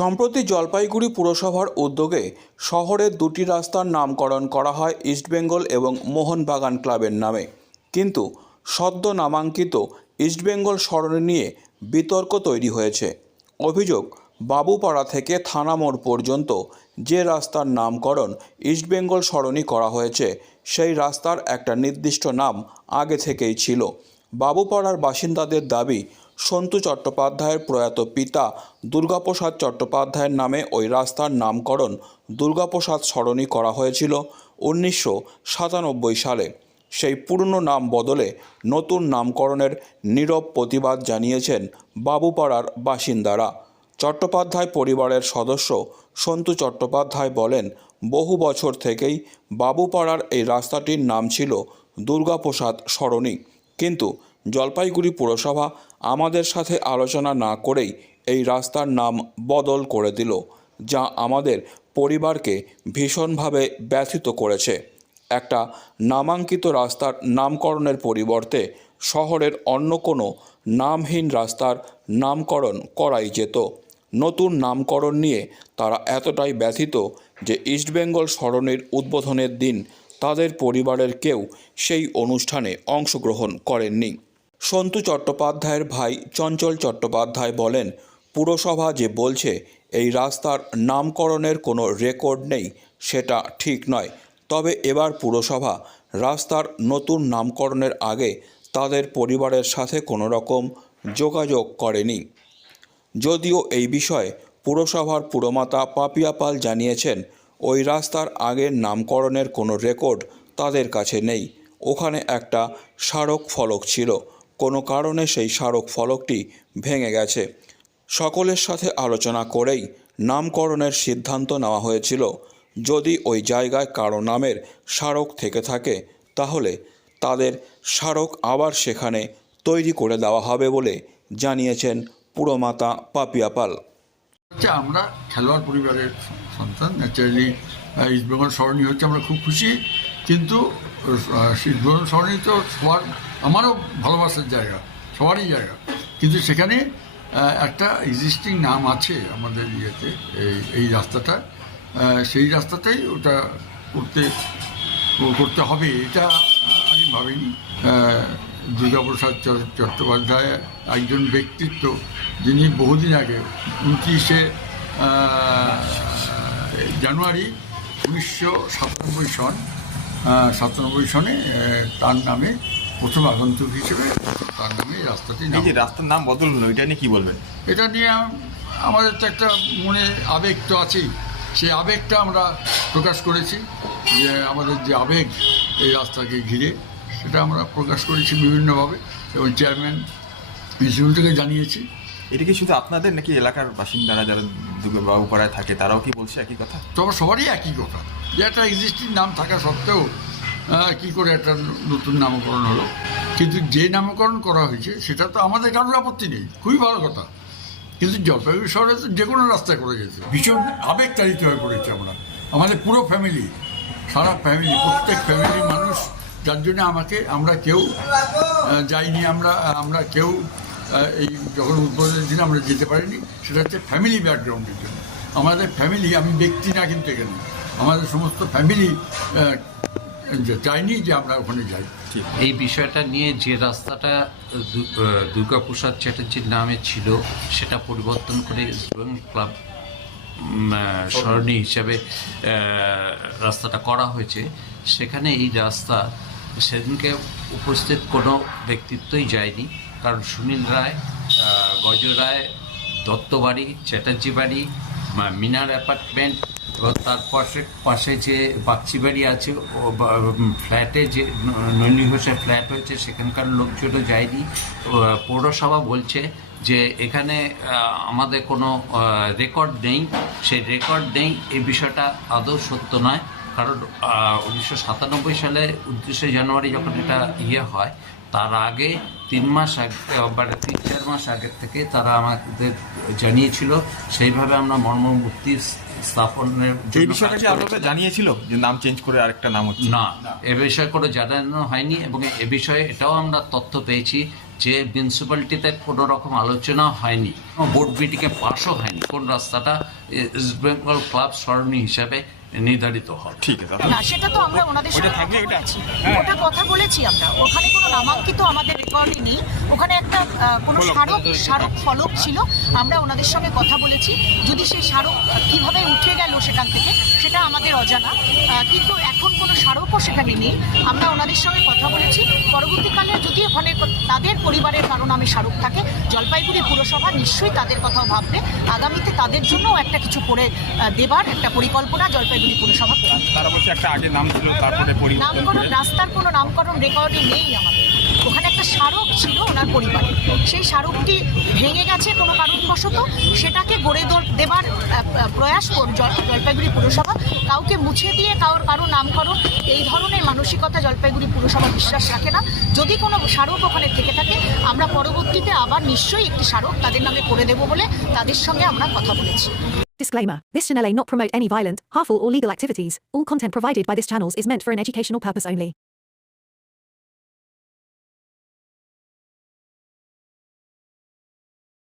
সম্প্রতি জলপাইগুড়ি পুরসভার উদ্যোগে শহরের দুটি রাস্তার নামকরণ করা হয় ইস্টবেঙ্গল এবং মোহনবাগান ক্লাবের নামে। কিন্তু সদ্য নামাঙ্কিত ইস্টবেঙ্গল সরণি নিয়ে বিতর্ক তৈরি হয়েছে। অভিযোগ, বাবুপাড়া থেকে থানা মোড় পর্যন্ত যে রাস্তার নামকরণ ইস্টবেঙ্গল সরণি করা হয়েছে, সেই রাস্তার একটা নির্দিষ্ট নাম আগে থেকেই ছিল। বাবুপাড়ার বাসিন্দাদের দাবি সন্তু চট্টোপাধ্যায়ের প্রয়াত পিতা দুর্গাপ্রসাদ চট্টোপাধ্যায়ের নামে ওই রাস্তার নামকরণ দুর্গাপ্রসাদ সরণি করা হয়েছিল উনিশশো সাতানব্বই সালে। সেই পুরনো নাম বদলে নতুন নামকরণের নীরব প্রতিবাদ জানিয়েছেন বাবুপাড়ার বাসিন্দারা। চট্টোপাধ্যায় পরিবারের সদস্য সন্তু চট্টোপাধ্যায় বলেন, বহু বছর থেকেই বাবুপাড়ার এই রাস্তাটির নাম ছিল দুর্গাপ্রসাদ সরণি কিন্তু জলপাইগুড়ি পুরসভা আমাদের সাথে আলোচনা না করেই এই রাস্তার নাম বদল করে দিল, যা আমাদের পরিবারকে ভীষণভাবে ব্যথিত করেছে। একটা নামাঙ্কিত রাস্তার নামকরণের পরিবর্তে শহরের অন্য কোনো নামহীন রাস্তার নামকরণ করাই যেত। নতুন নামকরণ নিয়ে তারা এতটাই ব্যথিত যে ইস্টবেঙ্গল সরণির উদ্বোধনের দিন তাদের পরিবারের কেউ সেই অনুষ্ঠানে অংশগ্রহণ করেননি। সন্তু চট্টোপাধ্যায়ের ভাই চঞ্চল চট্টোপাধ্যায় বলেন, পুরসভা যে বলছে, এই রাস্তার নামকরণের কোনো রেকর্ড নেই, সেটা ঠিক নয়। তবে এবার পুরসভা রাস্তার নতুন নামকরণের আগে তাদের পরিবারের সাথে কোনো রকম যোগাযোগ করেনি। যদিও এই বিষয়ে পুরসভার পুরমাতা পাপিয়া পাল জানিয়েছেন, ওই রাস্তার আগের নামকরণের কোনো রেকর্ড তাদের কাছে নেই। ওখানে একটা স্মারক ফলক ছিল। কোনো কারণে সেই স্মারক ফলকটি ভেঙে গেছে। সকলের সাথে আলোচনা করেই নামকরণের সিদ্ধান্ত নেওয়া হয়েছিল। যদি ওই জায়গায় কারও নামের স্মারক থেকে থাকে, তাহলে তাদের স্মারক আবার সেখানে তৈরি করে দেওয়া হবে বলে জানিয়েছেন পুরমাতা পাপিয়া পাল হচ্ছে আমরা খেলোয়াড় পরিবারের সন্তান ন্যাচারালি ইস্টবেঙ্গল সরণি হচ্ছে, আমরা খুব খুশি। কিন্তু ইস্টবেঙ্গল সরণি তো সবার আমারও ভালোবাসার জায়গা, সবারই জায়গা। কিন্তু সেখানে একটা এক্সিস্টিং নাম আছে আমাদের ইয়েতে, এই এই রাস্তাটা। সেই রাস্তাটাই ওটা করতে করতে হবে, এটা আমি ভাবিনি। দুর্গাপ্রসাদ চট্টোপাধ্যায় একজন ব্যক্তিত্ব, যিনি বহুদিন আগে, উনত্রিশে জানুয়ারি উনিশশো সাতানব্বই সন সাতানব্বই সনে তার নামে প্রথম আগন্তুক হিসেবে তার নামে এই রাস্তাটি এই নাম যে রাস্তার নাম বদল হলো এটা নিয়ে কি বলবেন? এটা নিয়ে আমাদের তো একটা মনে আবেগ তো আছেই। সেই আবেগটা আমরা প্রকাশ করেছি যে আমাদের যে আবেগ এই রাস্তাকে ঘিরে সেটা আমরা প্রকাশ করেছি বিভিন্নভাবে এবং চেয়ারম্যান ইনস্টিটিউটকে জানিয়েছি। এটা কি শুধু আপনাদের নাকি এলাকার বাসিন্দারা যারা দুর্গা বাবুপাড়ায় থাকে তারাও কি বলছে একই কথা? তো আমার সবারই একই কথা। যে একটা এক্সিস্টিং নাম থাকা সত্ত্বেও কি করে একটা নতুন নামকরণ হলো? কিন্তু যে নামকরণ করা হয়েছে, সেটা তো আমাদের কারোর আপত্তি নেই। খুবই ভালো কথা। কিন্তু জলপাইগুড়ি শহরে তো যে কোনো রাস্তায় করে গেছে ভীষণ আবেগতাড়িত হয়ে পড়েছে আমরা। আমাদের পুরো ফ্যামিলি সারা ফ্যামিলি প্রত্যেক ফ্যামিলির মানুষ, যার জন্য আমাকে, আমরা কেউ যাইনি, আমরা আমরা কেউ এই যখন উদ্বোধনের দিন আমরা যেতে পারিনি, সেটা হচ্ছে ফ্যামিলি ব্যাকগ্রাউন্ডের জন্য। আমাদের ফ্যামিলি আমি ব্যক্তি না কিন্তু এখানে। আমাদের সমস্ত ফ্যামিলি চাইনি যে আমরা ওখানে যাই। এই বিষয়টা নিয়ে যে রাস্তাটা দুর্গাপ্রসাদ চ্যাটার্জির নামে ছিল, সেটা পরিবর্তন করে ইস্টবেঙ্গল ক্লাব সরণি হিসাবে রাস্তাটা করা হয়েছে। সেখানে এই রাস্তা সেদিনকে উপস্থিত কোনো ব্যক্তিত্বই যায়নি, কারণ সুনীল রায় গজ রায় দত্তবাড়ি, চ্যাটার্জি বাড়ি মিনার অ্যাপার্টমেন্ট তার পাশে পাশে যে বাগচি বাড়ি আছে, ও ফ্ল্যাটে যে ন- নলিনী ঘোষের ফ্ল্যাট হয়েছে, সেখানকার লোকজনও যায়নি। পৌরসভা বলছে যে এখানে আমাদের কোনো রেকর্ড নেই। সেই রেকর্ড নেই এই বিষয়টা আদৌ সত্য নয়। কারণ উনিশশো সাতানব্বই সালে উনত্রিশে জানুয়ারি যখন এটা ইয়ে হয়, তার আগে তিন মাস মানে তিন মাস আগের থেকে তারা আমাদের জানিয়েছিল সেইভাবে আমরা মর্মমূর্তি স্থাপনের এই বিষয়টা কি করেছি। জানিয়েছিল যে নাম চেঞ্জ করে আরেকটা নাম হচ্ছে? না এ বিষয়ে কোনো জানানো হয়নি এবং এ বিষয়ে এটাও আমরা তথ্য পেয়েছি যে মিউনিসিপ্যালিটিতে কোনো রকম আলোচনা হয়নি। বোর্ড মিটিংয়ে পাশও হয়নি। কোন রাস্তাটা ইস্ট বেঙ্গল ক্লাব সরণি হিসাবে নির্ধারিত হবে। ঠিক আছে না সেটা তো আমরা ওনাদের সাথে কথা ওটা? বলেছি। ওটা কথা বলেছি আমরা। ওখানে কোনো নামাঙ্কিত আমাদের রেকর্ডই নেই। ওখানে একটা কোনো স্মারক স্মারক ফলক ছিল। আমরা ওনাদের সঙ্গে কথা বলেছি। যদি সেই স্মারক কীভাবে উঠে গেল সেখান থেকে সেটা আমাদের অজানা। কিন্তু এখন কোনো স্মারকও সেখানে নেই। আমরা ওনাদের সঙ্গে কথা বলেছি। পরবর্তীকালে যদি ওখানে তাদের পরিবারের কারণ আমি স্মারক থাকে জলপাইগুড়ি পুরসভা নিশ্চয়ই তাদের কথাও ভাববে। আগামীতে তাদের জন্যও একটা কিছু করে দেবার একটা পরিকল্পনা জলপাইগুড়ি পুরসভা। নামকরণ রাস্তার কোনো নামকরণ রেকর্ডে নেই আমাদের। একটা স্মারক ছিল ওনার পরিবারে সেই স্মারকটি ভেঙে গেছে কোনো কারণবশত সেটাকে গড়ে দেবার প্রয়াস জলপাইগুড়ি পুরসভা কাউকে মুছে দিয়ে কারোর কারও নামকরণ এই ধরনের মানসিকতা জলপাইগুড়ি পুরসভা বিশ্বাস রাখে না যদি কোনো স্মারক ওখানে থেকে থাকে আমরা পরবর্তীতে আবার নিশ্চয়ই একটি স্মারক তাদের নামে করে দেব বলে তাদের সঙ্গে আমরা কথা বলেছি Disclaimer This channel may not promote any violent, harmful, or legal activities. All content provided by this channel is meant for an educational purpose only.